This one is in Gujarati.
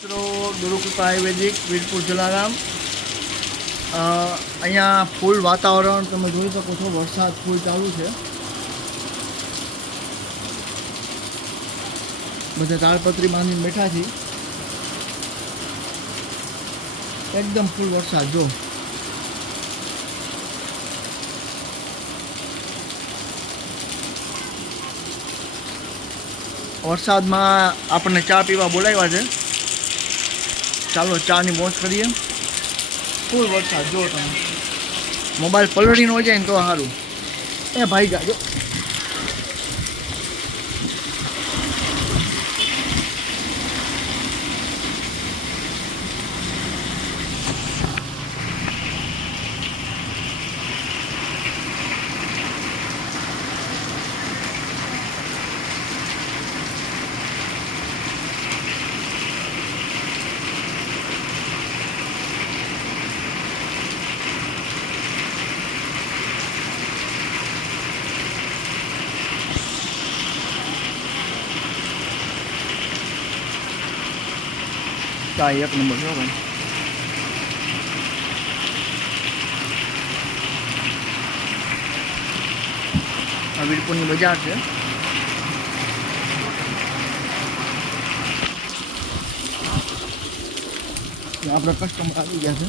મિત્રો ગુરુકૃપા આયુર્વેદિક વીરપુર જલારામ અહીંયા ફૂલ વાતાવરણ તમે જોઈ શકો છો. વરસાદ ફૂલ ચાલુ છે. બધા તાળપત્રી બાંધીને બેઠા છીએ. એકદમ ફૂલ વરસાદ જો. વરસાદમાં આપણને ચા પીવા બોલાવ્યા છે. ચાલો ચાની મોજ કરીએ. ફૂલ વરસાદ જો તમે. મોબાઈલ પલળી ન જાય ને તો સારું. એ ભાઈ ગાજો. ચા એક નંબર છે ભાઈ. આ વીરપુરની બજાર છે. આપણા કસ્ટમર આવી ગયા છે.